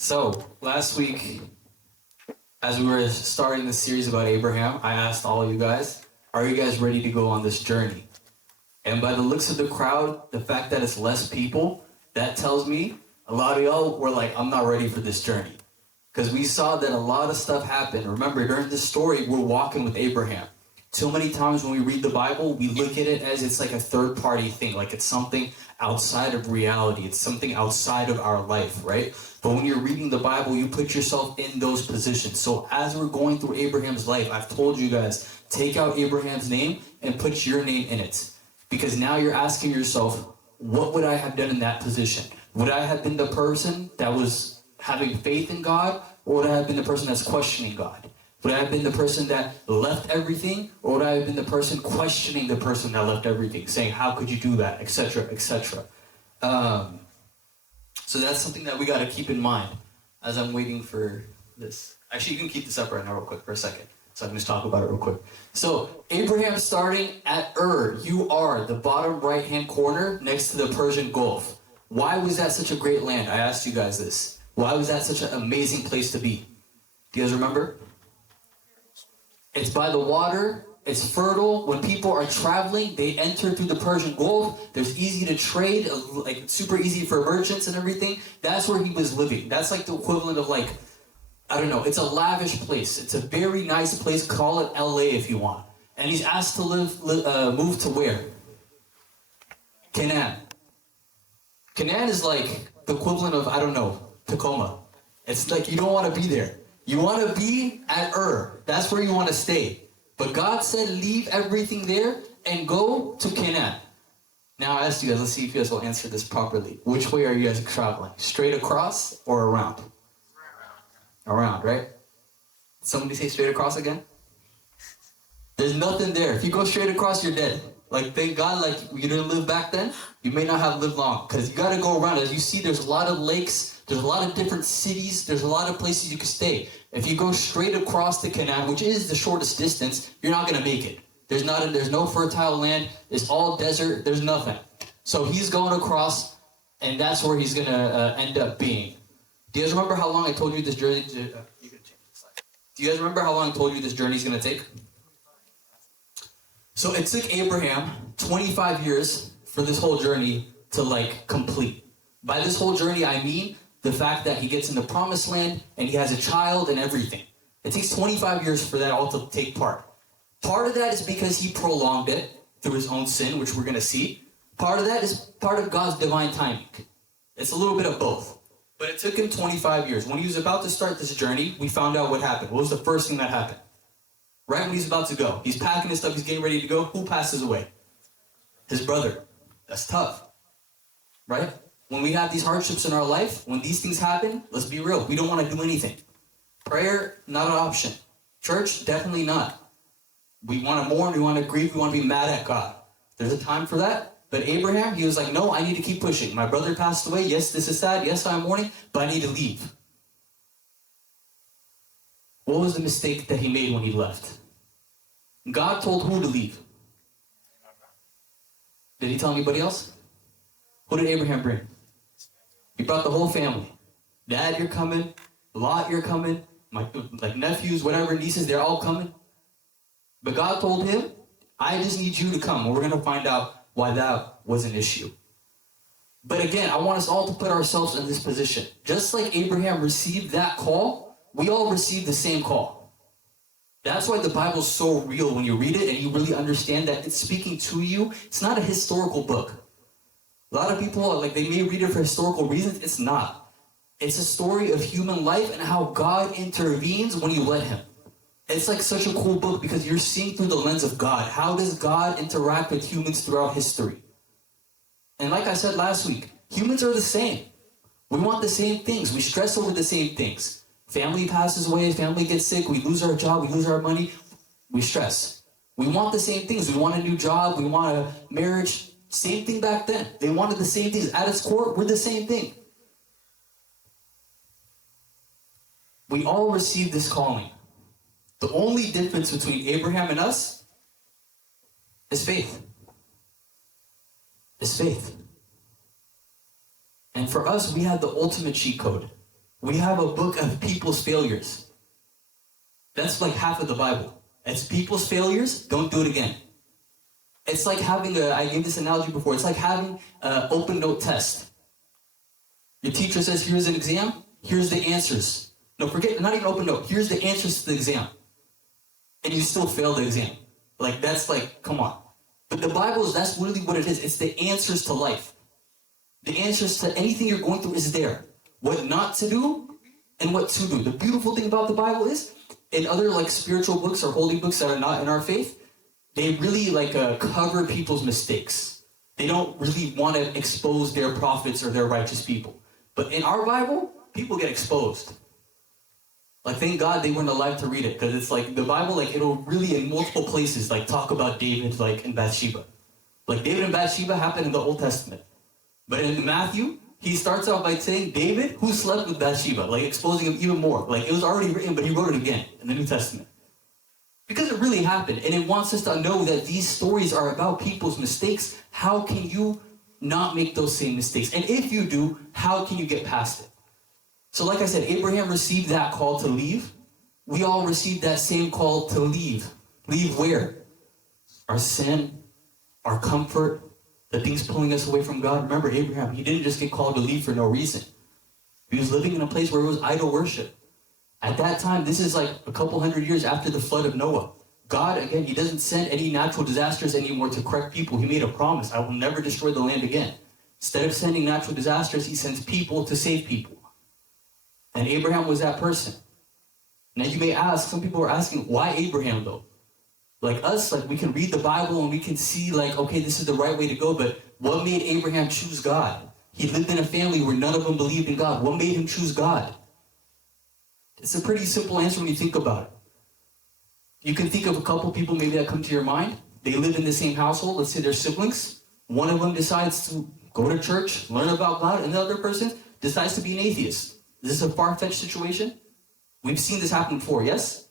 So, last week, as we were starting the series about Abraham, I asked all of you guys, are you guys ready to go on this journey? And by the looks of the crowd, the fact that it's less people, that tells me a lot of y'all were like, I'm not ready for this journey. Because we saw that a lot of stuff happened. Remember, during this story, we're walking with Abraham. So many times when we read the Bible, we look at it as it's like a third-party thing, like it's something outside of reality. It's something outside of our life, right? But when you're reading the Bible, you put yourself in those positions. So as we're going through Abraham's life, I've told you guys, take out Abraham's name and put your name in it. Because now you're asking yourself, what would I have done in that position? Would I have been the person that was having faith in God, or would I have been the person that's questioning God? Would I have been the person that left everything, or would I have been the person questioning the person that left everything, saying, how could you do that, etc., etc.? So that's something that we got to keep in mind as I'm waiting for this. Actually, you can keep this up right now real quick for a second, so I can just talk about it real quick. So Abraham starting at U-R, the bottom right-hand corner next to the Persian Gulf. Why was that such a great land? I asked you guys this. Why was that such an amazing place to be? Do you guys remember? It's by the water, it's fertile. When people are traveling, they enter through the Persian Gulf. There's easy to trade, like super easy for merchants and everything. That's where he was living. That's like the equivalent of like, I don't know, it's a lavish place. It's a very nice place. Call it LA if you want. And he's asked to move to where? Canaan. Canaan is like the equivalent of, I don't know, Tacoma. It's like you don't want to be there. You want to be at That's where you want to stay. But God said, leave everything there and go to Canaan. Now I asked you guys, let's see if you guys will answer this properly. Which way are you guys traveling? Straight across or around? Around, right? Somebody say straight across again? There's nothing there. If you go straight across, you're dead. Like, thank God, like, you didn't live back then. You may not have lived long. Because you got to go around. As you see, there's a lot of lakes. There's a lot of different cities. There's a lot of places you can stay. If you go straight across the Canaan, which is the shortest distance, you're not going to make it. There's no fertile land. It's all desert. There's nothing. So he's going across, and that's where he's going to end up being. Do you guys remember how long I told you this journey? You can change the slide. Do you guys remember how long I told you this journey is going to take? So it took Abraham 25 years for this whole journey to like complete. By this whole journey, I mean the fact that he gets in the promised land and he has a child and everything. It takes 25 years for that all to take part. Part of that is because he prolonged it through his own sin, which we're going to see. Part of that is part of God's divine timing. It's a little bit of both. But it took him 25 years. When he was about to start this journey, we found out what happened. What was the first thing that happened? Right when he's about to go. He's packing his stuff, he's getting ready to go. Who passes away? His brother. That's tough. Right? When we have these hardships in our life, when these things happen, let's be real. We don't want to do anything. Prayer, not an option. Church, definitely not. We want to mourn, we want to grieve, we want to be mad at God. There's a time for that. But Abraham, he was like, no, I need to keep pushing. My brother passed away. Yes, this is sad. Yes, I'm mourning, but I need to leave. What was the mistake that he made when he left? God told who to leave? Did he tell anybody else? Who did Abraham bring? He brought the whole family. Dad, you're coming. Lot, you're coming. My nephews, whatever, nieces, they're all coming. But God told him, I just need you to come. And we're going to find out why that was an issue. But again, I want us all to put ourselves in this position. Just like Abraham received that call, we all receive the same call. That's why the Bible's so real when you read it and you really understand that it's speaking to you. It's not a historical book. A lot of people, they may read it for historical reasons. It's not. It's a story of human life and how God intervenes when you let him. It's like such a cool book because you're seeing through the lens of God. How does God interact with humans throughout history? And like I said last week, humans are the same. We want the same things. We stress over the same things. Family passes away, family gets sick, we lose our job, we lose our money, we stress. We want the same things. We want a new job, we want a marriage. Same thing back then. They wanted the same things. At its core, we're the same thing. We all receive this calling. The only difference between Abraham and us is faith. Is faith. And for us, we have the ultimate cheat code. We have a book of people's failures. That's like half of the Bible. It's people's failures, don't do it again. It's like having I gave this analogy before, it's like having an open note test. Your teacher says, here's an exam, here's the answers. No, forget, not even open note, here's the answers to the exam. And you still fail the exam. Like, that's like, come on. But the Bible that's really what it is. It's the answers to life. The answers to anything you're going through is there. What not to do and what to do. The beautiful thing about the Bible is, in other like spiritual books or holy books that are not in our faith, they really like cover people's mistakes. They don't really want to expose their prophets or their righteous people. But in our Bible, people get exposed. Like, thank God they weren't alive to read it, because it's like the Bible, like, it'll really in multiple places like talk about David, like, and Bathsheba. Like, David and Bathsheba happened in the Old Testament. But in Matthew, he starts out by saying David, who slept with Bathsheba, like exposing him even more. Like, it was already written, but he wrote it again in the New Testament. Because it really happened, and it wants us to know that these stories are about people's mistakes. How can you not make those same mistakes? And if you do, how can you get past it? So like I said, Abraham received that call to leave. We all received that same call to leave. Leave where? Our sin, our comfort, the things pulling us away from God. Remember, Abraham, he didn't just get called to leave for no reason. He was living in a place where it was idol worship. At that time, this is like a couple hundred years after the flood of Noah. God, again, he doesn't send any natural disasters anymore to correct people. He made a promise, I will never destroy the land again. Instead of sending natural disasters, he sends people to save people. And Abraham was that person. Now you may ask, some people are asking, why Abraham though? Like us, like we can read the Bible and we can see like, okay, this is the right way to go, but what made Abraham choose God? He lived in a family where none of them believed in God. What made him choose God? It's a pretty simple answer when you think about it. You can think of a couple people maybe that come to your mind. They live in the same household. Let's say they're siblings. One of them decides to go to church, learn about God, and the other person decides to be an atheist. Is this a far-fetched situation? We've seen this happen before, yes?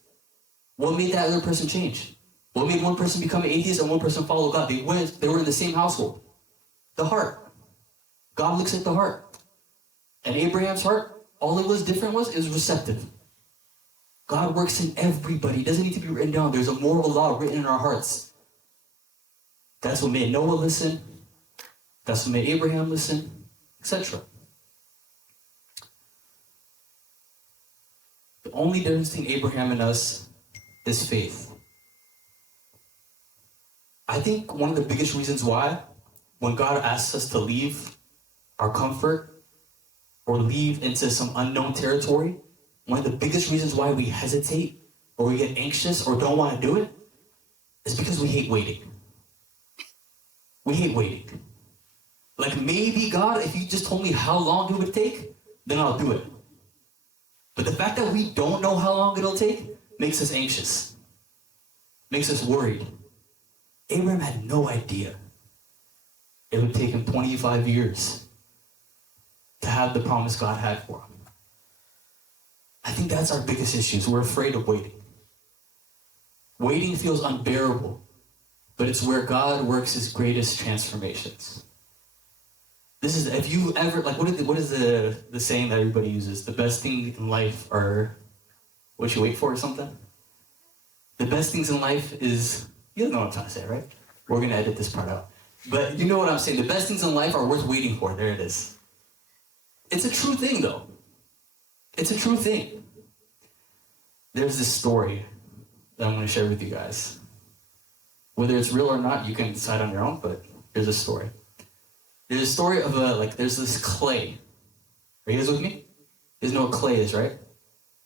What made that other person change? What made one person become an atheist and one person follow God? They were in the same household. The heart. God looks at the heart. And Abraham's heart, all it was different was, it was receptive. God works in everybody. It doesn't need to be written down. There's a moral law written in our hearts. That's what made Noah listen. That's what made Abraham listen, etc. The only difference between Abraham and us is faith. I think one of the biggest reasons why, when God asks us to leave our comfort or leave into some unknown territory, one of the biggest reasons why we hesitate or we get anxious or don't want to do it is because we hate waiting. We hate waiting. Like, maybe God, if you just told me how long it would take, then I'll do it. But the fact that we don't know how long it'll take makes us anxious, makes us worried. Abraham had no idea it would take him 25 years to have the promise God had for him. I think that's our biggest issue, is we're afraid of waiting. Waiting feels unbearable, but it's where God works his greatest transformations. This is, if you ever, like, what is the saying that everybody uses? The best thing in life are what you wait for or something? The best things in life is, you know what I'm trying to say, right? We're going to edit this part out. But you know what I'm saying. The best things in life are worth waiting for. There it is. It's a true thing, though. It's a true thing. There's this story that I'm going to share with you guys. Whether it's real or not, you can decide on your own, but here's a story. There's a story of there's this clay. Are you guys with me? You guys know what clay is, right?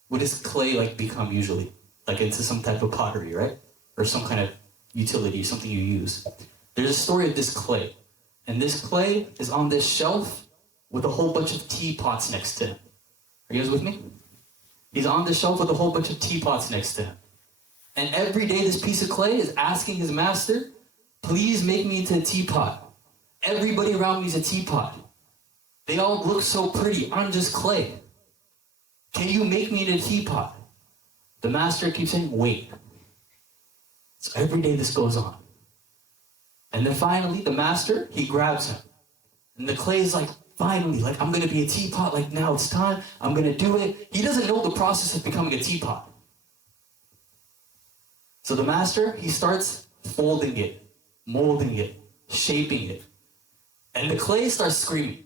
What does clay, become usually? Like, into some type of pottery, right? Or some kind of utility, something you use. There's a story of this clay. And this clay is on this shelf with a whole bunch of teapots next to him. Are you guys with me? He's on the shelf with a whole bunch of teapots next to him. And every day this piece of clay is asking his master, please make me into a teapot. Everybody around me is a teapot. They all look so pretty. I'm just clay. Can you make me into a teapot? The master keeps saying, wait. So every day this goes on. And then finally, the master, he grabs him. And the clay is Finally, like, I'm going to be a teapot. Like, now it's time. I'm going to do it. He doesn't know the process of becoming a teapot. So the master, he starts folding it, molding it, shaping it. And the clay starts screaming.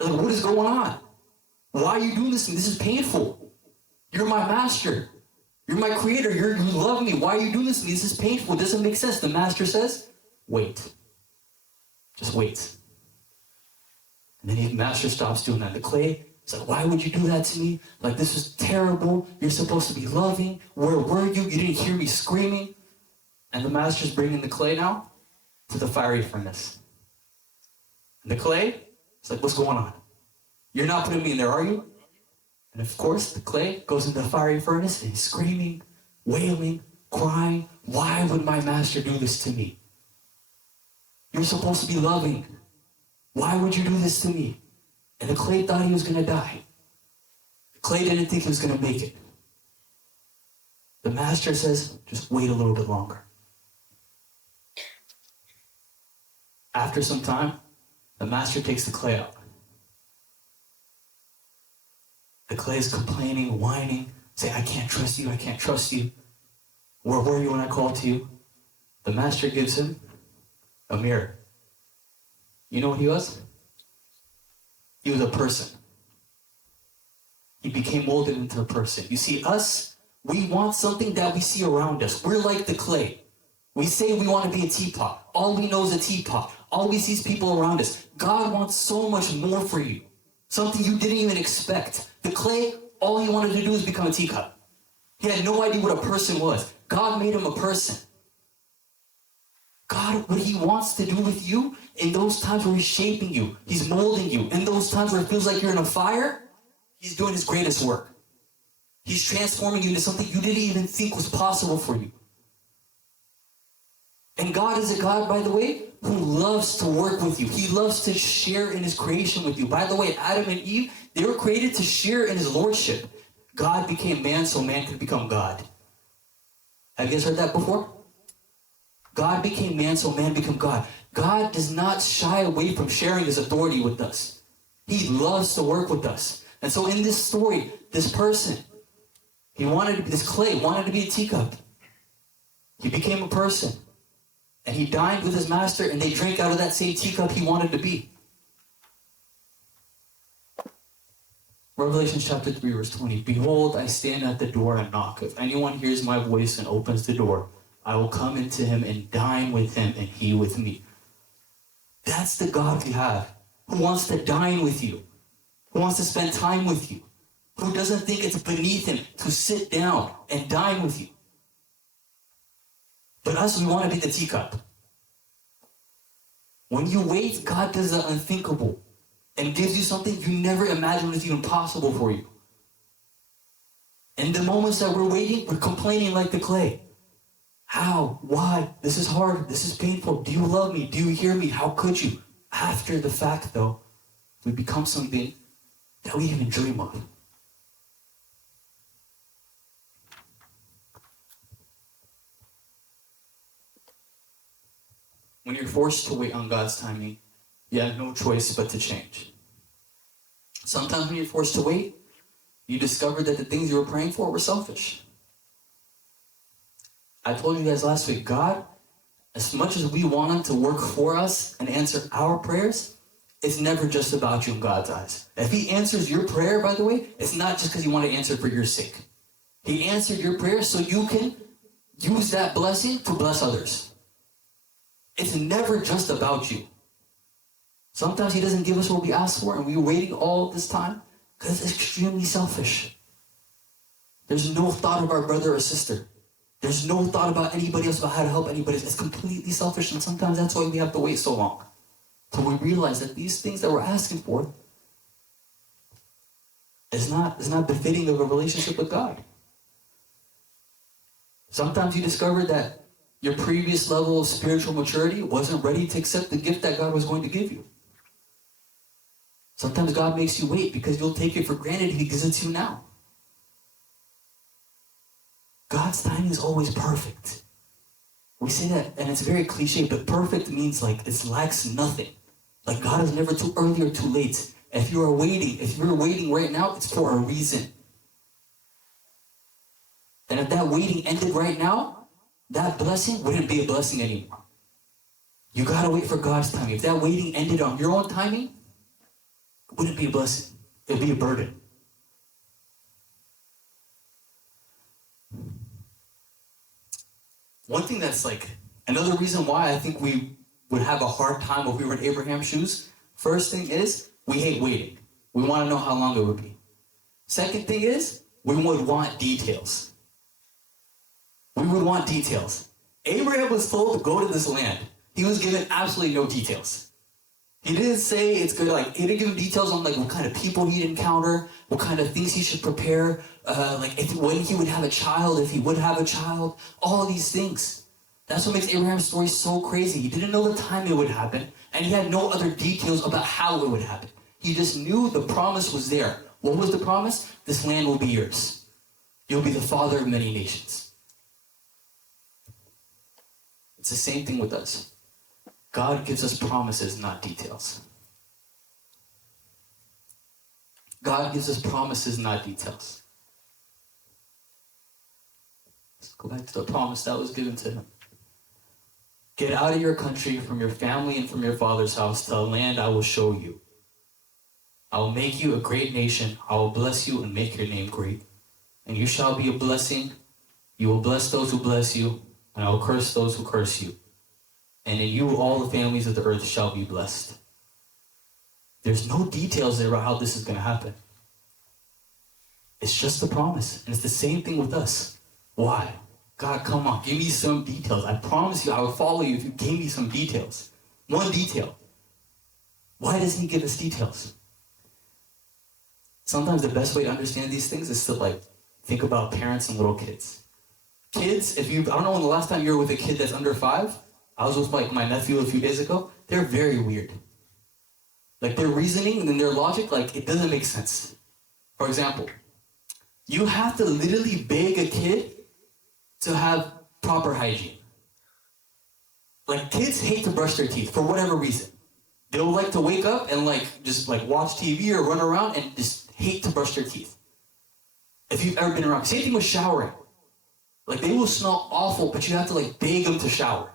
They're like, what is going on? Why are you doing this to me? This is painful. You're my master. You're my creator. You love me. Why are you doing this to me? This is painful. It doesn't make sense. The master says, wait. Just wait. And then the master stops doing that. The clay is like, why would you do that to me? Like, this is terrible. You're supposed to be loving. Where were you? You didn't hear me screaming. And the master's bringing the clay now to the fiery furnace. And the clay is like, what's going on? You're not putting me in there, are you? And of course, the clay goes into the fiery furnace and he's screaming, wailing, crying. Why would my master do this to me? You're supposed to be loving. Why would you do this to me? And the clay thought he was going to die. The clay didn't think he was going to make it. The master says, just wait a little bit longer. After some time, the master takes the clay out. The clay is complaining, whining, saying, I can't trust you, I can't trust you. Where were you when I called to you? The master gives him a mirror. You know what he was? He was a person. He became molded into a person. You see, us, we want something that we see around us. We're like the clay. We say we want to be a teapot. All we know is a teapot. All we see is people around us. God wants so much more for you. Something you didn't even expect. The clay, all he wanted to do was become a teacup. He had no idea what a person was. God made him a person. God, what he wants to do with you in those times where he's shaping you, he's molding you, in those times where it feels like you're in a fire, he's doing his greatest work. He's transforming you into something you didn't even think was possible for you. And God is a God, by the way, who loves to work with you. He loves to share in his creation with you. By the way, Adam and Eve, they were created to share in his lordship. God became man so man could become God. Have you guys heard that before? God became man so man became God. God does not shy away from sharing his authority with us. He loves to work with us. And so in this story, this person, this clay wanted to be a teacup. He became a person. And he dined with his master, and they drank out of that same teacup he wanted to be. Revelation chapter 3, verse 20. Behold, I stand at the door and knock. If anyone hears my voice and opens the door, I will come into him and dine with him and he with me. That's the God we have, who wants to dine with you, who wants to spend time with you, who doesn't think it's beneath him to sit down and dine with you. But us, we want to be the teacup. When you wait, God does the unthinkable and gives you something you never imagined was even possible for you. In the moments that we're waiting, we're complaining like the clay. How? Why? This is hard. This is painful. Do you love me? Do you hear me? How could you? After the fact, though, we become something that we even dream of. When you're forced to wait on God's timing, you have no choice but to change. Sometimes when you're forced to wait, you discover that the things you were praying for were selfish. I told you guys last week, God, as much as we want him to work for us and answer our prayers, it's never just about you in God's eyes. If he answers your prayer, by the way, it's not just because you want to answer it for your sake. He answered your prayer so you can use that blessing to bless others. It's never just about you. Sometimes he doesn't give us what we ask for, and we're waiting all this time because it's extremely selfish. There's no thought of our brother or sister. There's no thought about anybody else, about how to help anybody. It's completely selfish, and sometimes that's why we have to wait so long. So we realize that these things that we're asking for is not befitting of a relationship with God. Sometimes you discover that your previous level of spiritual maturity wasn't ready to accept the gift that God was going to give you. Sometimes God makes you wait because you'll take it for granted if he gives it to you now. God's timing is always perfect. We say that, and it's very cliche, but perfect means like it lacks nothing. Like God is never too early or too late. If you're waiting right now, it's for a reason. And if that waiting ended right now, that blessing wouldn't be a blessing anymore. You gotta wait for God's timing. If that waiting ended on your own timing, it wouldn't be a blessing. It would be a burden. One thing that's another reason why I think we would have a hard time if we were in Abraham's shoes, first thing is, we hate waiting. We want to know how long it would be. Second thing is, we would want details. We would want details. Abraham was told to go to this land. He was given absolutely no details. He didn't say it's good, he didn't give him details on what kind of people he'd encounter, what kind of things he should prepare, when he would have a child, if he would have a child, all of these things. That's what makes Abraham's story so crazy. He didn't know the time it would happen, and he had no other details about how it would happen. He just knew the promise was there. What was the promise? This land will be yours. You'll be the father of many nations. It's the same thing with us. God gives us promises, not details. God gives us promises, not details. Let's go back to the promise that was given to him. Get out of your country, from your family, and from your father's house to a land I will show you. I will make you a great nation. I will bless you and make your name great. And you shall be a blessing. You will bless those who bless you, and I will curse those who curse you. And in you all the families of the earth shall be blessed. There's no details there about how this is going to happen. It's just a promise. And it's the same thing with us. Why? God, come on, give me some details. I promise you I will follow you if you gave me some details. One detail. Why doesn't he give us details? Sometimes the best way to understand these things is to think about parents and little kids. Kids, I don't know when the last time you were with a kid that's under 5, I was with my nephew a few days ago. They're very weird. Their reasoning and then their logic, it doesn't make sense. For example, you have to literally beg a kid to have proper hygiene. Kids hate to brush their teeth for whatever reason. They'll like to wake up and just watch TV or run around and just hate to brush their teeth. If you've ever been around, same thing with showering. They will smell awful, but you have to beg them to shower.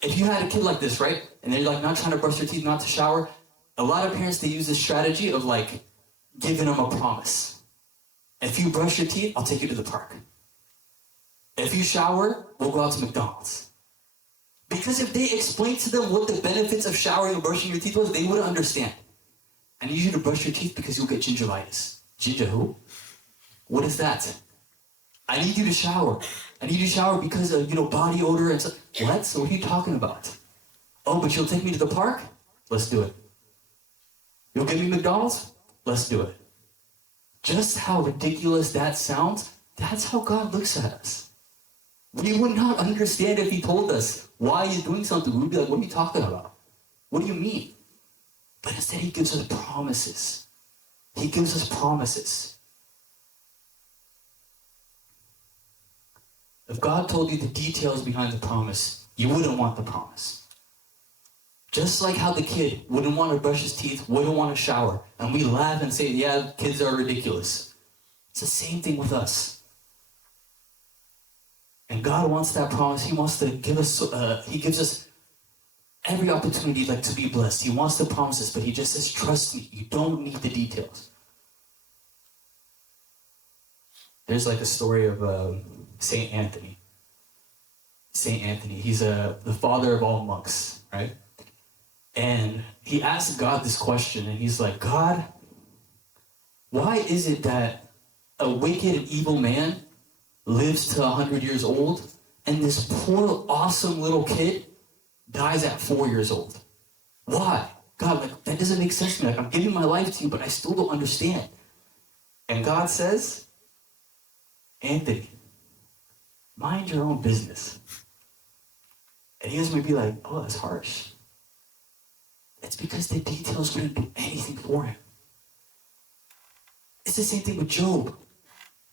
If you had a kid like this, right, and they're not trying to brush their teeth, not to shower, a lot of parents, they use this strategy of giving them a promise. If you brush your teeth, I'll take you to the park. If you shower, we'll go out to McDonald's. Because if they explain to them what the benefits of showering and brushing your teeth was, they wouldn't understand. I need you to brush your teeth because you'll get gingivitis. Ginger who? What is that? I need you to shower. I need you to shower because of, body odor and stuff. What? So what are you talking about? Oh, but you'll take me to the park? Let's do it. You'll give me McDonald's? Let's do it. Just how ridiculous that sounds, that's how God looks at us. We would not understand if he told us why he's doing something. We'd be like, what are you talking about? What do you mean? But instead he gives us promises. He gives us promises. If God told you the details behind the promise, you wouldn't want the promise. Just like how the kid wouldn't want to brush his teeth, wouldn't want to shower, and we laugh and say, yeah, kids are ridiculous. It's the same thing with us. And God wants that promise. He wants to give us, he gives us every opportunity to be blessed. He wants the promises, but he just says, trust me, you don't need the details. There's a story of Saint Anthony. Saint Anthony, he's the father of all monks, right? And he asked God this question, and he's like, God, why is it that a wicked and evil man lives to 100 years old, and this poor, awesome little kid dies at 4 years old? Why? God, that doesn't make sense to me. I'm giving my life to you, but I still don't understand. And God says, Anthony, mind your own business. And he may be like, oh, that's harsh. It's because the details wouldn't do anything for him. It's the same thing with Job.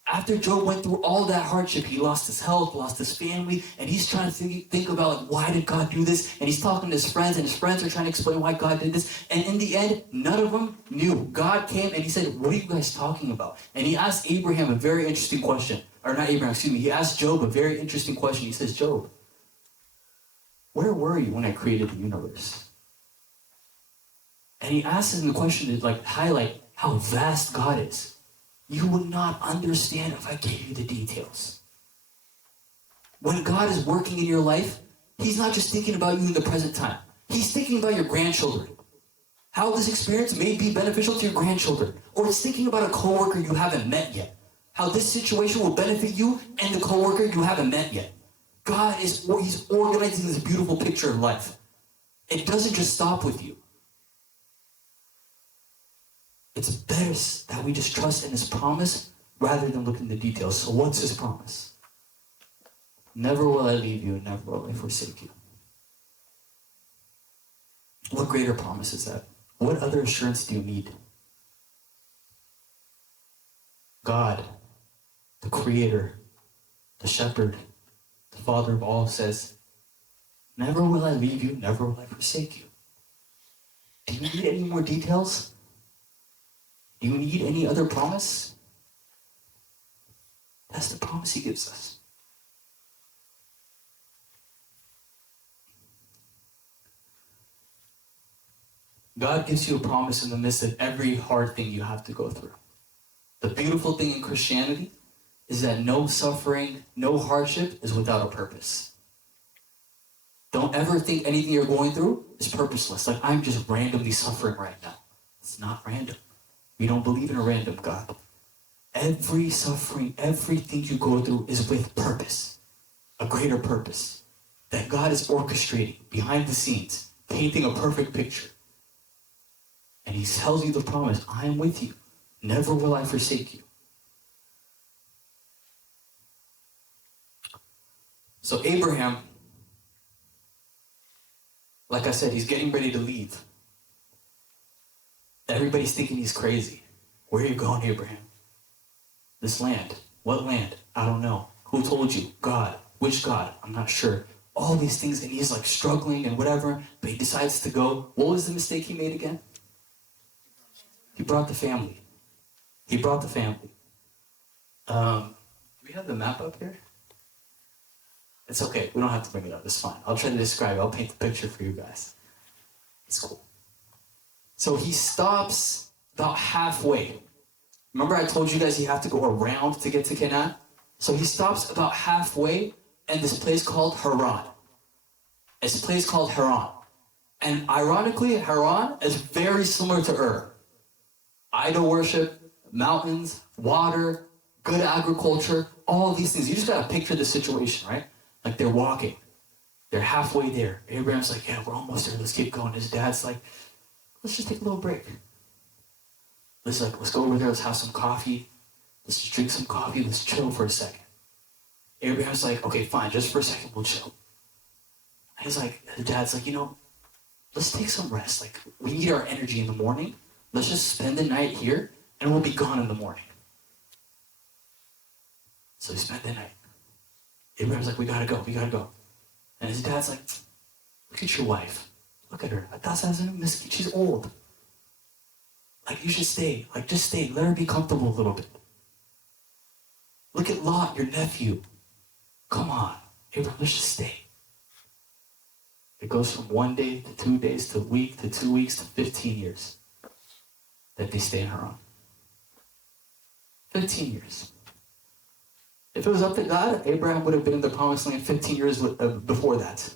After Job went through all that hardship, he lost his health, lost his family, and he's trying to think about, like, why did God do this? And he's talking to his friends, and his friends are trying to explain why God did this. And in the end, none of them knew. God came and he said, what are you guys talking about? And he asked Abraham a very interesting question. Or not Abraham, excuse me. He asked Job a very interesting question. He says, Job, where were you when I created the universe? And he asks him the question to, like, highlight how vast God is. You would not understand if I gave you the details. When God is working in your life, he's not just thinking about you in the present time. He's thinking about your grandchildren. How this experience may be beneficial to your grandchildren. Or it's thinking about a coworker you haven't met yet. How this situation will benefit you and the coworker you haven't met yet. God is, he's organizing this beautiful picture of life. It doesn't just stop with you. It's better that we just trust in his promise rather than look in the details. So what's his promise? Never will I leave you, never will I forsake you. What greater promise is that? What other assurance do you need? God, the creator, the shepherd, the father of all, says, never will I leave you, never will I forsake you. Do you need any more details? Do you need any other promise? That's the promise he gives us. God gives you a promise in the midst of every hard thing you have to go through. The beautiful thing in Christianity is that no suffering, no hardship is without a purpose. Don't ever think anything you're going through is purposeless. Like, I'm just randomly suffering right now. It's not random. We don't believe in a random God. Every suffering, everything you go through is with purpose. A greater purpose. That God is orchestrating behind the scenes, painting a perfect picture. And he tells you the promise, I am with you. Never will I forsake you. So Abraham, like I said, he's getting ready to leave. Everybody's thinking he's crazy. Where are you going, Abraham? This land. What land? I don't know. Who told you? God. Which God? I'm not sure. All these things, and he's like struggling and whatever, but he decides to go. What was the mistake he made again? He brought the family. He brought the family. Do we have the map up here? It's okay. We don't have to bring it up. It's fine. I'll try to describe it. I'll paint the picture for you guys. It's cool. So he stops about halfway. Remember I told you guys you have to go around to get to Canaan? So he stops about halfway in this place called Haran. It's a place called Haran. And ironically, Haran is very similar to Ur. Idol worship, mountains, water, good agriculture, all of these things. You just gotta picture the situation, right? Like they're walking. They're halfway there. Abraham's like, yeah, we're almost there. Let's keep going. His dad's like, let's just take a little break. Let's go over there. Let's have some coffee. Let's just drink some coffee. Let's chill for a second. Abraham's like, okay, fine. Just for a second, we'll chill. And he's like, the dad's like, let's take some rest. Like, we need our energy in the morning. Let's just spend the night here, and we'll be gone in the morning. So they spend the night. Abraham's like, we gotta go. And his dad's like, look at your wife. Look at her. She's old. Like, you should stay. Like, just stay. Let her be comfortable a little bit. Look at Lot, your nephew. Come on. Abraham, let's just stay. It goes from 1 day to 2 days to a week to 2 weeks to 15 years that they stay in Haran. 15 years. If it was up to God, Abraham would have been in the promised land 15 years before that.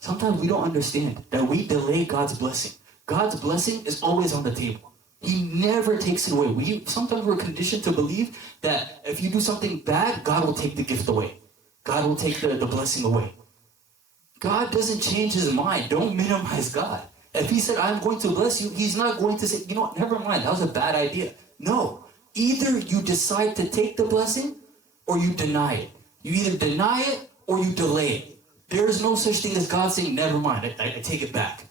Sometimes we don't understand that we delay God's blessing. God's blessing is always on the table. He never takes it away. Sometimes we're conditioned to believe that if you do something bad, God will take the gift away. God will take the blessing away. God doesn't change his mind. Don't minimize God. If he said, I'm going to bless you, he's not going to say, never mind, that was a bad idea. No. Either you decide to take the blessing or you deny it. You either deny it or you delay it. There is no such thing as God saying, never mind, I take it back.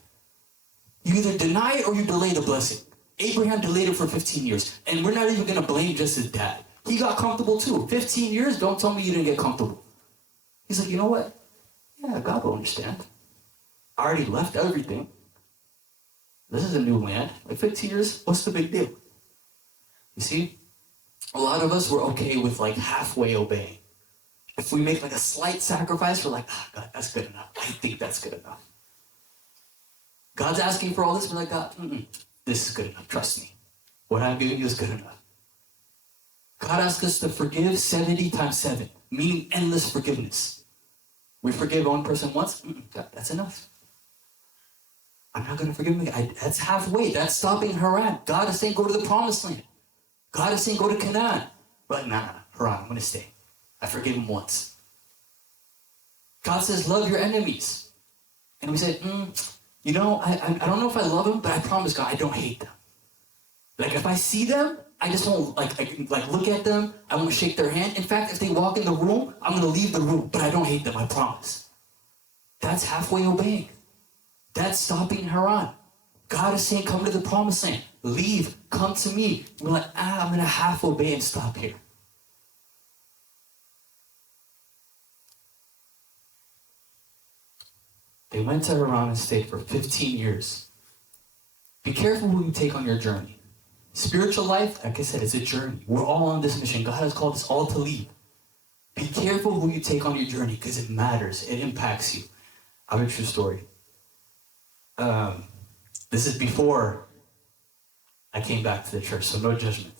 You either deny it or you delay the blessing. Abraham delayed it for 15 years. And we're not even going to blame just his dad. He got comfortable too. 15 years, don't tell me you didn't get comfortable. He's like, you know what? Yeah, God will understand. I already left everything. This is a new land. Like 15 years, what's the big deal? You see, a lot of us were okay with like halfway obeying. If we make like a slight sacrifice, we're like, God, that's good enough. I think that's good enough. God's asking for all this, we're like, God, this is good enough. Trust me. What I'm giving you is good enough. God asks us to forgive 70 times 7, meaning endless forgiveness. We forgive one person once, God, that's enough. I'm not going to forgive him. That's halfway. That's stopping Haran. God is saying go to the promised land. God is saying go to Canaan. We're like, nah, Haran, I'm going to stay. I forgive him once. God says love your enemies. And we said, you know, I don't know if I love them, but I promise God I don't hate them. Like if I see them, I just won't like look at them. I won't shake their hand. In fact, if they walk in the room, I'm going to leave the room, but I don't hate them, I promise. That's halfway obeying. That's stopping Haran. God is saying, come to the promised land. Leave, come to me. We're like, I'm going to half obey and stop here. They went to Haran and stayed for 15 years. Be careful who you take on your journey. Spiritual life, like I said, it's a journey. We're all on this mission. God has called us all to lead. Be careful who you take on your journey because it matters. It impacts you. I have a true story. This is before I came back to the church, so no judgment.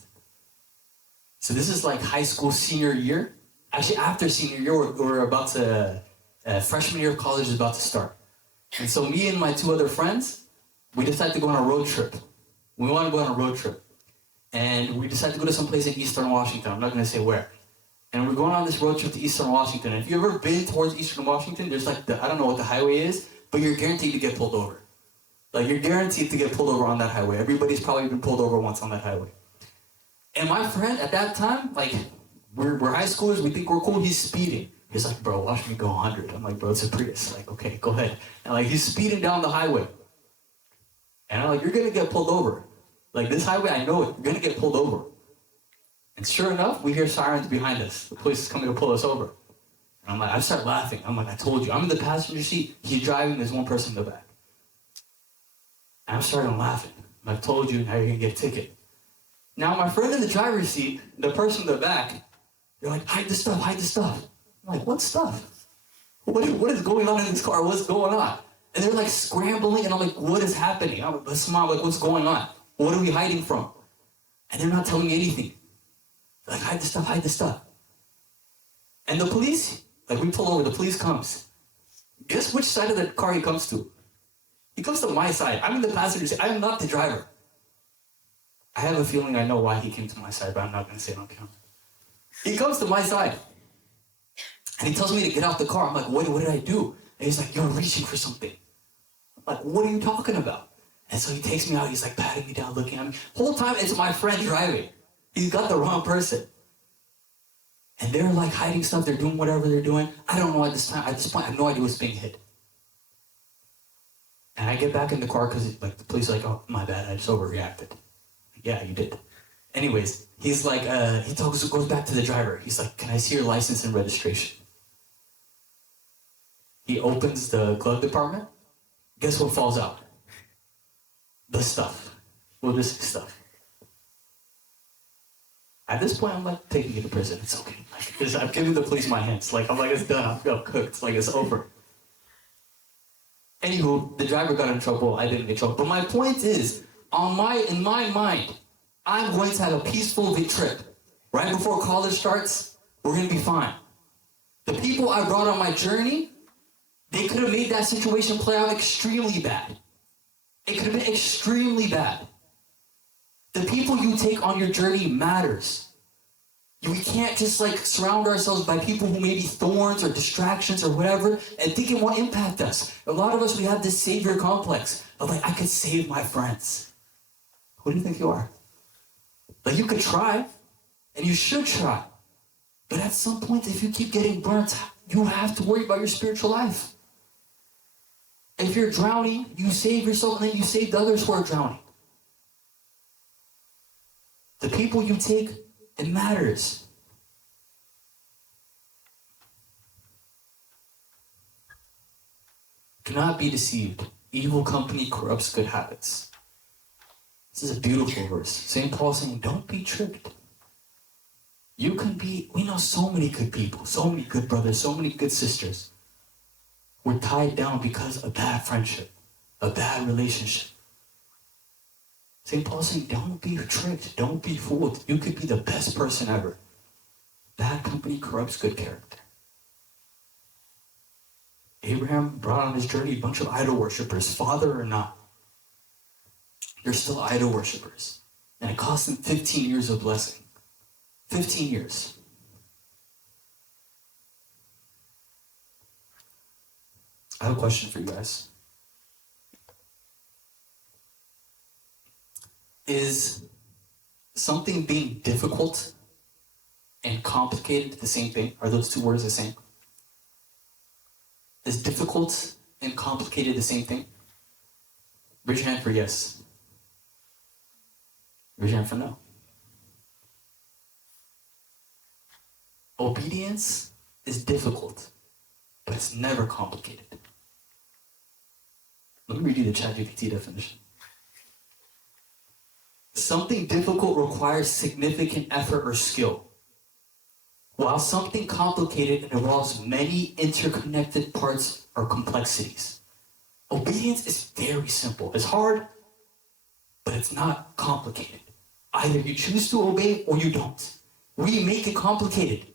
So this is like high school senior year. Actually, after senior year, we're about to, freshman year of college is about to start. And so me and my 2 other friends, we decided to go on a road trip. We want to go on a road trip. And we decided to go to some place in Eastern Washington. I'm not going to say where. And we're going on this road trip to Eastern Washington. And if you've ever been towards Eastern Washington, there's like, I don't know what the highway is, but you're guaranteed to get pulled over. Like, you're guaranteed to get pulled over on that highway. Everybody's probably been pulled over once on that highway. And my friend, at that time, like, we're high schoolers, we think we're cool, he's speeding. He's like, bro, watch me go 100. I'm like, bro, it's a Prius. Like, okay, go ahead. And, like, he's speeding down the highway. And I'm like, you're going to get pulled over. Like, this highway, I know it. You're going to get pulled over. And sure enough, we hear sirens behind us. The police is coming to pull us over. And I'm like, I start laughing. I'm like, I told you. I'm in the passenger seat. He's driving. There's one person in the back. And I'm starting laughing. I told you, now you're going to get a ticket. Now, my friend in the driver's seat, the person in the back, they're like, hide the stuff, hide the stuff. I'm like, what stuff? What is going on in this car? What's going on? And they're like scrambling, and I'm like, what is happening? I'm like, Mom, like, what's going on? What are we hiding from? And they're not telling me anything. They're like, hide the stuff, hide the stuff. And the police, like, we pull over, the police comes. Guess which side of the car he comes to? He comes to my side. I'm in the passenger seat. I am not the driver. I have a feeling I know why he came to my side, but I'm not going to say it on camera. He comes to my side. And he tells me to get out the car. I'm like, what did I do? And he's like, you're reaching for something. I'm like, what are you talking about? And so he takes me out. He's like patting me down, looking at me. Whole time, it's my friend driving. He's got the wrong person. And they're like hiding stuff. They're doing whatever they're doing. I don't know at this time. At this point, I have no idea what's being hid. And I get back in the car because like the police are like, oh, my bad. I just overreacted. Yeah, you did. Anyways, he's like, he goes back to the driver. He's like, can I see your license and registration? He opens the glove compartment. Guess what falls out? The stuff. Well, this stuff. At this point, I'm like, taking you to prison. It's okay. Like, I'm giving the police my hands. Like, I'm like, it's done. I feel cooked. Like, it's over. Anywho, the driver got in trouble. I didn't get in trouble. But my point is, in my mind, I'm going to have a peaceful trip. Right before college starts, we're going to be fine. The people I brought on my journey, they could have made that situation play out extremely bad. It could have been extremely bad. The people you take on your journey matters. We can't just like surround ourselves by people who may be thorns or distractions or whatever and think it won't impact us. A lot of us, we have this savior complex of like, I could save my friends. Who do you think you are? Like, you could try, and you should try. But at some point, if you keep getting burnt, you have to worry about your spiritual life. If you're drowning, you save yourself, and then you save the others who are drowning. The people you take It matters. Do not be deceived. Evil company corrupts good habits. This is a beautiful verse. St. Paul saying, don't be tricked. We know so many good people, so many good brothers, so many good sisters. We're tied down because of bad friendship, a bad relationship. St. Paul saying, don't be tricked, don't be fooled. You could be the best person ever. Bad company corrupts good character. Abraham brought on his journey a bunch of idol worshippers, father or not. They're still idol worshippers. And it cost them 15 years of blessing. 15 years. I have a question for you guys. Is something being difficult and complicated the same thing? Are those two words the same? Is difficult and complicated the same thing? Raise your hand for yes. Raise your hand for no. Obedience is difficult, but it's never complicated. Let me read you the ChatGPT definition. Something difficult requires significant effort or skill, while something complicated involves many interconnected parts or complexities. Obedience is very simple. It's hard, but it's not complicated. Either you choose to obey or you don't. We make it complicated.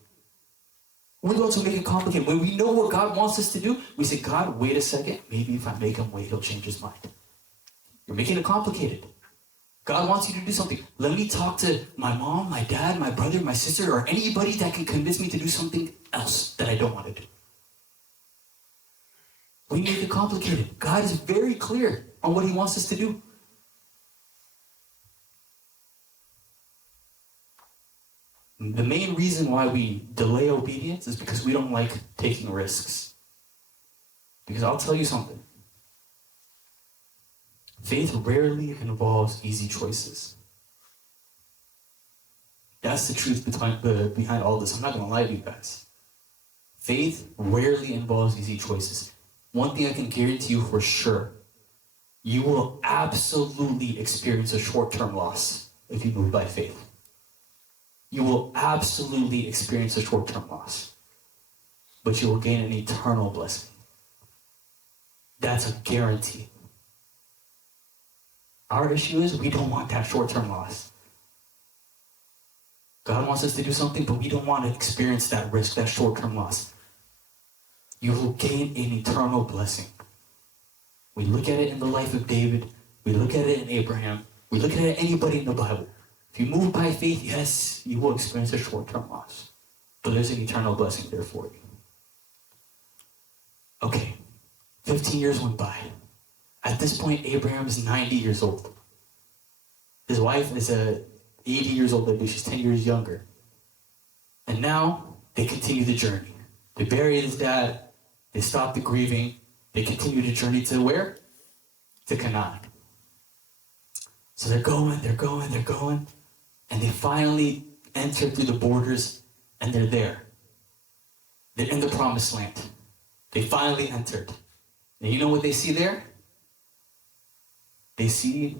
We're going to make it complicated. When we know what God wants us to do, we say, God, wait a second. Maybe if I make him wait, he'll change his mind. You're making it complicated. God wants you to do something. Let me talk to my mom, my dad, my brother, my sister, or anybody that can convince me to do something else that I don't want to do. We make it complicated. God is very clear on what he wants us to do. The main reason why we delay obedience is because we don't like taking risks. Because I'll tell you something. Faith rarely involves easy choices. That's the truth behind all this. I'm not going to lie to you guys. Faith rarely involves easy choices. One thing I can guarantee you for sure, you will absolutely experience a short-term loss if you move by faith. You will absolutely experience a short-term loss, but you will gain an eternal blessing. That's a guarantee. Our issue is we don't want that short-term loss. God wants us to do something, but we don't want to experience that risk, that short-term loss. You will gain an eternal blessing. We look at it in the life of David. We look at it in Abraham. We look at it in anybody in the Bible. If you move by faith, yes, you will experience a short-term loss. But there's an eternal blessing there for you. Okay, 15 years went by. At this point, Abraham is 90 years old. His wife is 80 years old, I think she's 10 years younger. And now, they continue the journey. They bury his dad. They stop the grieving. They continue the journey to where? To Canaan. So they're going. And they finally enter through the borders, and they're there. They're in the promised land. They finally entered. And you know what they see there? They see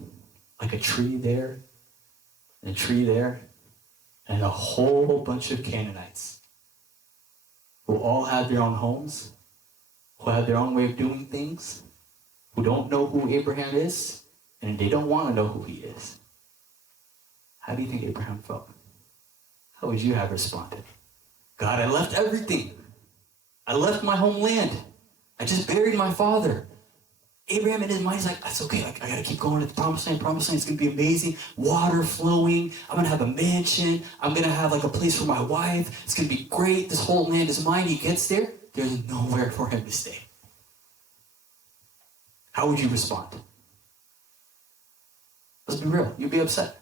like a tree there, and a tree there, and a whole bunch of Canaanites who all have their own homes, who have their own way of doing things, who don't know who Abraham is, and they don't want to know who he is. How do you think Abraham felt? How would you have responded? God, I left everything. I left my homeland. I just buried my father. Abraham in his mind is like, that's okay. I got to keep going to the promised land. Promised land is going to be amazing. Water flowing. I'm going to have a mansion. I'm going to have like a place for my wife. It's going to be great. This whole land is mine. He gets there. There's nowhere for him to stay. How would you respond? Let's be real. You'd be upset.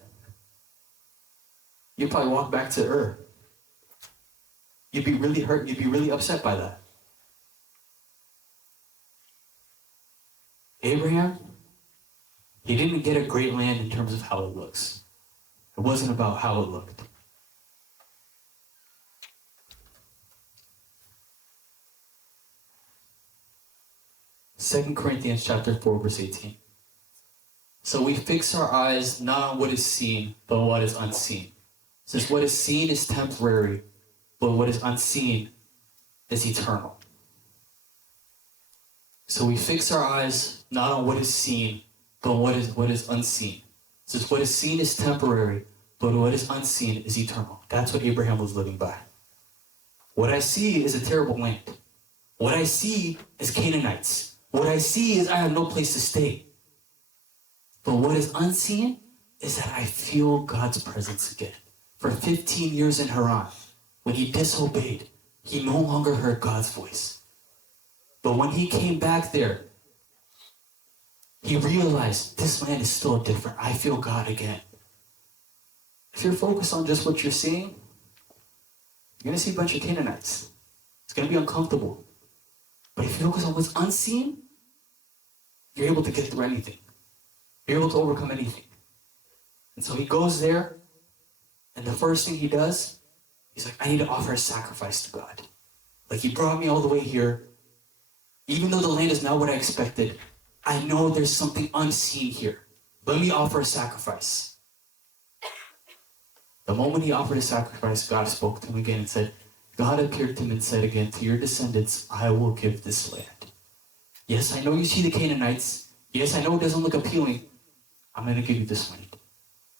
You'd probably walk back to Ur. You'd be really hurt. You'd be really upset by that. Abraham, he didn't get a great land in terms of how it looks. It wasn't about how it looked. 2 Corinthians chapter 4, verse 18. So we fix our eyes not on what is seen, but what is unseen. Since what is seen is temporary, but what is unseen is eternal. So we fix our eyes not on what is seen, but what is unseen. Since what is seen is temporary, but what is unseen is eternal. That's what Abraham was living by. What I see is a terrible land. What I see is Canaanites. What I see is I have no place to stay. But what is unseen is that I feel God's presence again. For 15 years in Haran, when he disobeyed, he no longer heard God's voice. But when he came back there, he realized this land is still different. I feel God again. If you're focused on just what you're seeing, you're going to see a bunch of Canaanites. It's going to be uncomfortable. But if you focus on what's unseen, you're able to get through anything. You're able to overcome anything. And so he goes there, and the first thing he does, he's like, I need to offer a sacrifice to God. Like, he brought me all the way here. Even though the land is not what I expected, I know there's something unseen here. Let me offer a sacrifice. The moment he offered a sacrifice, God spoke to him again and said, God appeared to him and said again, to your descendants, I will give this land. Yes, I know you see the Canaanites. Yes, I know it doesn't look appealing. I'm going to give you this land.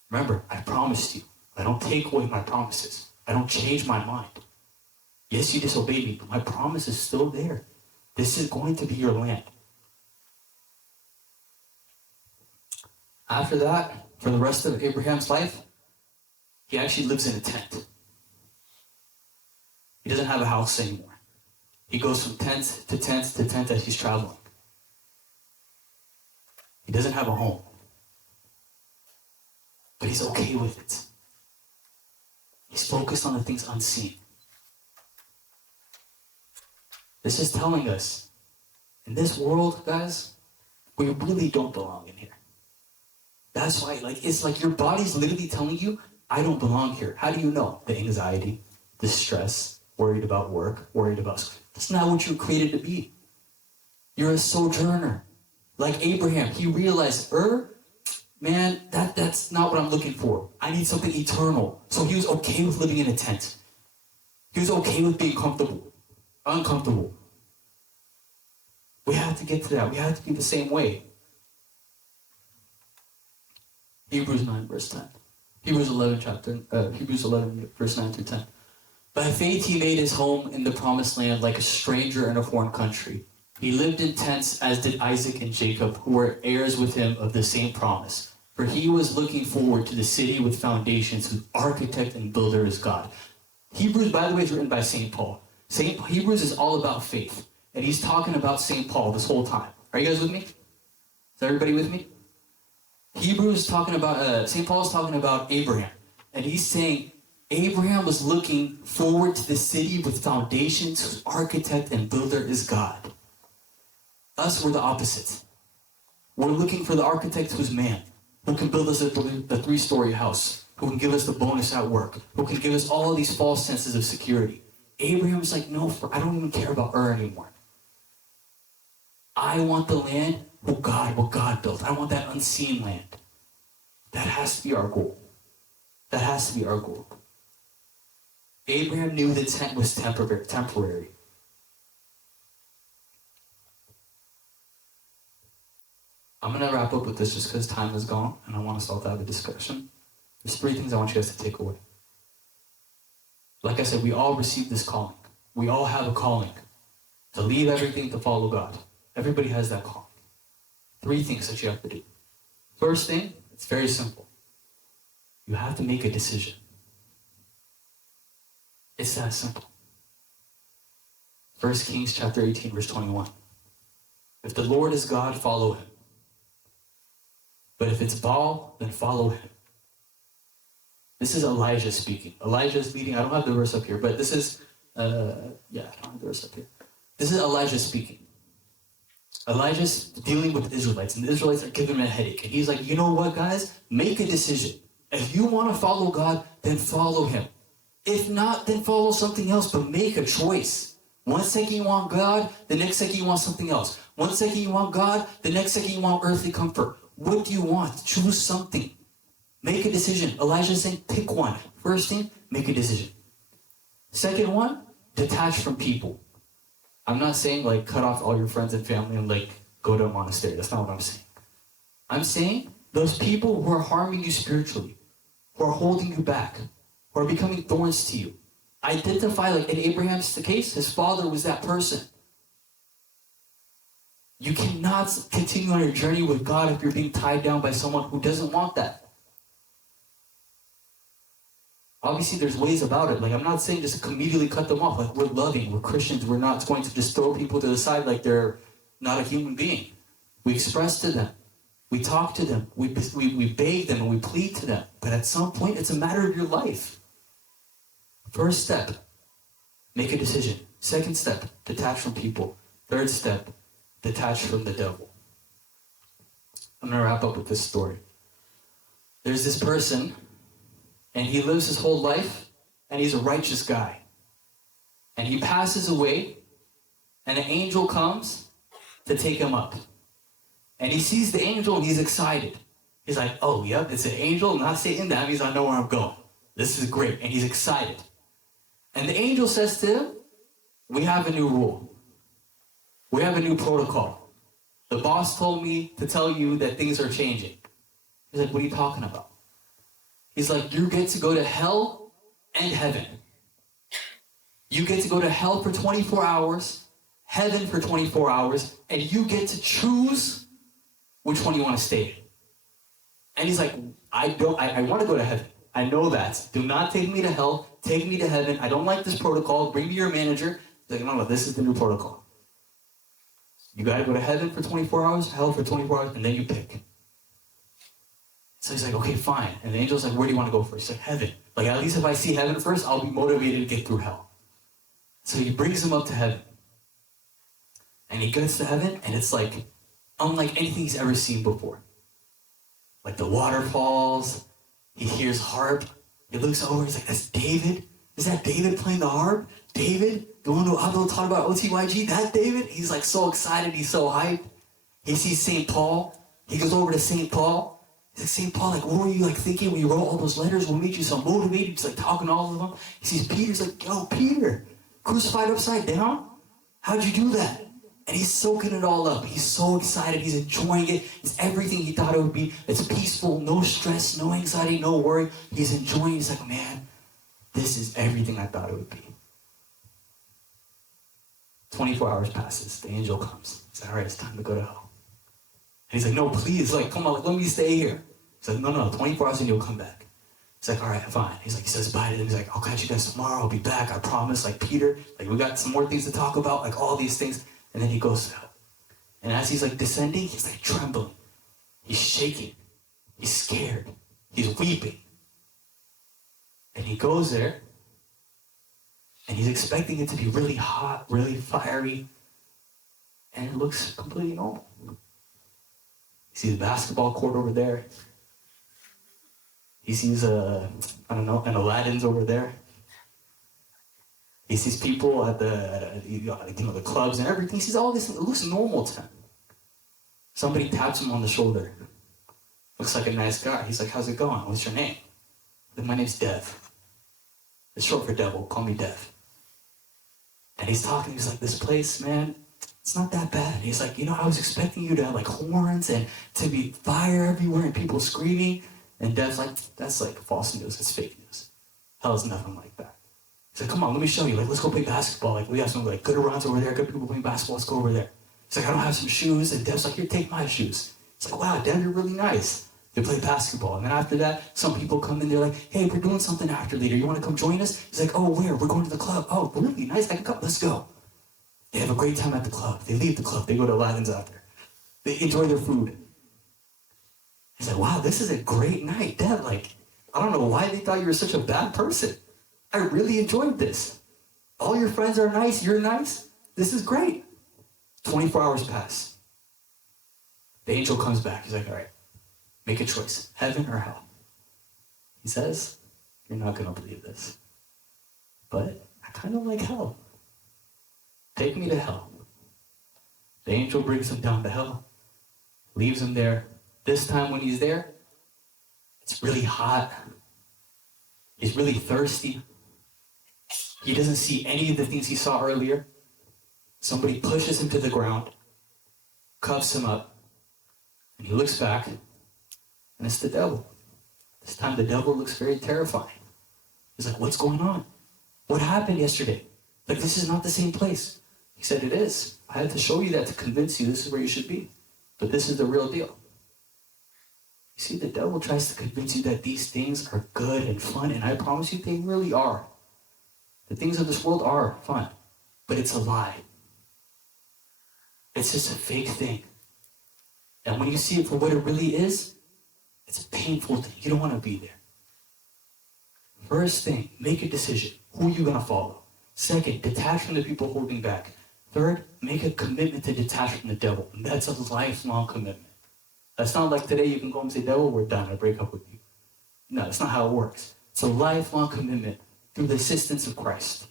Remember, I promised you. I don't take away my promises. I don't change my mind. Yes, you disobeyed me, but my promise is still there. This is going to be your land. After that, for the rest of Abraham's life, he actually lives in a tent. He doesn't have a house anymore. He goes from tent to tent to tent as he's traveling. He doesn't have a home. But he's okay with it. He's focused on the things unseen. This is telling us, in this world, guys, we really don't belong in here. That's why, it's like your body's literally telling you, I don't belong here. How do you know? The anxiety, the stress, worried about work, worried about school. That's not what you were created to be. You're a sojourner. Like Abraham, he realized, man, that's not what I'm looking for. I need something eternal. So he was okay with living in a tent. He was okay with being uncomfortable. We have to get to that. We have to be the same way. Hebrews 9, verse 10. Hebrews 11, verse 9 through 10. By faith he made his home in the promised land like a stranger in a foreign country. He lived in tents, as did Isaac and Jacob, who were heirs with him of the same promise. For he was looking forward to the city with foundations, whose architect and builder is God. Hebrews, by the way, is written by St. Paul. Hebrews is all about faith. And he's talking about St. Paul this whole time. Are you guys with me? Is everybody with me? Hebrews is talking about, St. Paul is talking about Abraham. And he's saying, Abraham was looking forward to the city with foundations, whose architect and builder is God. Us, we're the opposite. We're looking for the architect who's man, who can build us a 3-story house, who can give us the bonus at work, who can give us all of these false senses of security. Abraham's like, no, I don't even care about anymore. I want the land what God built. I want that unseen land. That has to be our goal. That has to be our goal. Abraham knew the tent was temporary. I'm going to wrap up with this just because time is gone and I want us all to have a discussion. There's 3 things I want you guys to take away. Like I said, we all receive this calling. We all have a calling to leave everything to follow God. Everybody has that calling. 3 things that you have to do. First thing, it's very simple. You have to make a decision. It's that simple. 1 Kings chapter 18, verse 21. If the Lord is God, follow him. But if it's Baal, then follow him. This is Elijah speaking. Elijah is leading. I don't have the verse up here, but this is, I don't have the verse up here. This is Elijah speaking. Elijah's dealing with the Israelites, and the Israelites are giving him a headache. And he's like, you know what, guys? Make a decision. If you want to follow God, then follow him. If not, then follow something else, but make a choice. One second you want God, the next second you want something else. One second you want God, the next second you want earthly comfort. What do you want? Choose something. Make a decision. Elijah's saying, pick one. First thing, make a decision. Second one, detach from people. I'm not saying like cut off all your friends and family and like go to a monastery. That's not what I'm saying. I'm saying those people who are harming you spiritually, who are holding you back, who are becoming thorns to you. Identify, like in Abraham's case, his father was that person. You cannot continue on your journey with God if you're being tied down by someone who doesn't want that. Obviously, there's ways about it. Like, I'm not saying just immediately cut them off. Like, we're loving, we're Christians. We're not going to just throw people to the side like they're not a human being. We express to them. We talk to them. We beg them and we plead to them. But at some point, it's a matter of your life. First step, make a decision. Second step, detach from people. Third step, detach from the devil. I'm going to wrap up with this story. There's this person, and he lives his whole life, and he's a righteous guy. And he passes away, and an angel comes to take him up. And he sees the angel, and he's excited. He's like, oh, yep, it's an angel, not Satan. That means I know where I'm going. This is great. And he's excited. And the angel says to him, we have a new rule. We have a new protocol. The boss told me to tell you that things are changing. He's like, what are you talking about? He's like, you get to go to hell and heaven. You get to go to hell for 24 hours, heaven for 24 hours, and you get to choose which one you want to stay in. And he's like, I want to go to heaven. I know that. Do not take me to hell. Take me to heaven. I don't like this protocol. Bring me your manager. He's like, no, this is the new protocol. You got to go to heaven for 24 hours, hell for 24 hours, and then you pick. So he's like, okay, fine. And the angel's like, where do you want to go first? He's like, heaven. Like, at least if I see heaven first, I'll be motivated to get through hell. So he brings him up to heaven. And he gets to heaven, and it's like unlike anything he's ever seen before. Like the waterfalls, he hears harp. He looks over, he's like, that's David? Is that David playing the harp? David? The one who Abel taught about OTYG? That David? He's like so excited, he's so hyped. He sees St. Paul. He goes over to St. Paul. He's like, St. Paul, like, what were you like thinking when you wrote all those letters? What made you so motivated? He's like talking to all of them. He sees Peter, he's like, yo, Peter, crucified upside down? How'd you do that? And he's soaking it all up. He's so excited. He's enjoying it. It's everything he thought it would be. It's peaceful, no stress, no anxiety, no worry. He's enjoying it. He's like, man, this is everything I thought it would be. 24 hours passes. The angel comes. He's like, all right, it's time to go to hell. And he's like, no, please, like, come on, like, let me stay here. He's like, no, 24 hours and you'll come back. He's like, all right, fine. He's like, he says bye to them. He's like, I'll catch you guys tomorrow. I'll be back. I promise. Like, Peter, like, we got some more things to talk about, like, all these things. And then he goes out. And as he's like descending, he's like trembling. He's shaking. He's scared. He's weeping. And he goes there. And he's expecting it to be really hot, really fiery. And it looks completely normal. He sees a basketball court over there. He sees an Aladdin's over there. He sees people at the clubs and everything. He sees all this. It looks normal to him. Somebody taps him on the shoulder. Looks like a nice guy. He's like, how's it going? What's your name? My name's Dev. It's short for devil. Call me Dev. And he's talking. He's like, this place, man, it's not that bad. He's like, I was expecting you to have like horns and to be fire everywhere and people screaming. And Dev's like, that's like false news. It's fake news. Hell is nothing like that. He's like, come on, let me show you. Like, let's go play basketball. Like, we got some like good runs over there, good people playing basketball. Let's go over there. He's like, I don't have some shoes. And Dev's like, here, take my shoes. It's like, wow, Dev, you're really nice. They play basketball. And then after that, some people come in, they're like, hey, we're doing something after later. You want to come join us? He's like, oh, where? We're going to the club. Oh, really? Nice. I can come. Let's go. They have a great time at the club. They leave the club. They go to Aladdin's after. They enjoy their food. He's like, wow, this is a great night. Dev, like, I don't know why they thought you were such a bad person. I really enjoyed this. All your friends are nice. You're nice. This is great. 24 hours pass. The angel comes back. He's like, all right, make a choice. Heaven or hell? He says, you're not going to believe this, but I kind of like hell. Take me to hell. The angel brings him down to hell, leaves him there. This time when he's there, it's really hot. He's really thirsty. He doesn't see any of the things he saw earlier. Somebody pushes him to the ground, cuffs him up, and he looks back, and it's the devil. This time the devil looks very terrifying. He's like, what's going on? What happened yesterday? Like, this is not the same place. He said, it is. I had to show you that to convince you this is where you should be. But this is the real deal. You see, the devil tries to convince you that these things are good and fun, and I promise you they really are. The things of this world are fun, but it's a lie. It's just a fake thing. And when you see it for what it really is, it's a painful thing. You don't want to be there. First thing, make a decision. Who are you going to follow? Second, detach from the people holding back. Third, make a commitment to detach from the devil. And that's a lifelong commitment. That's not like today you can go and say, devil, we're done. I break up with you. No, that's not how it works. It's a lifelong commitment through the assistance of Christ.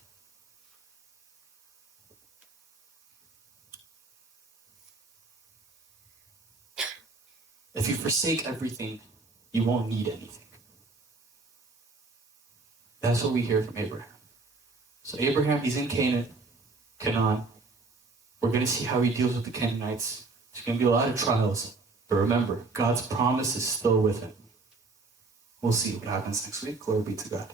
If you forsake everything, you won't need anything. That's what we hear from Abraham. So Abraham, he's in Canaan. We're going to see how he deals with the Canaanites. There's going to be a lot of trials. But remember, God's promise is still with him. We'll see what happens next week. Glory be to God.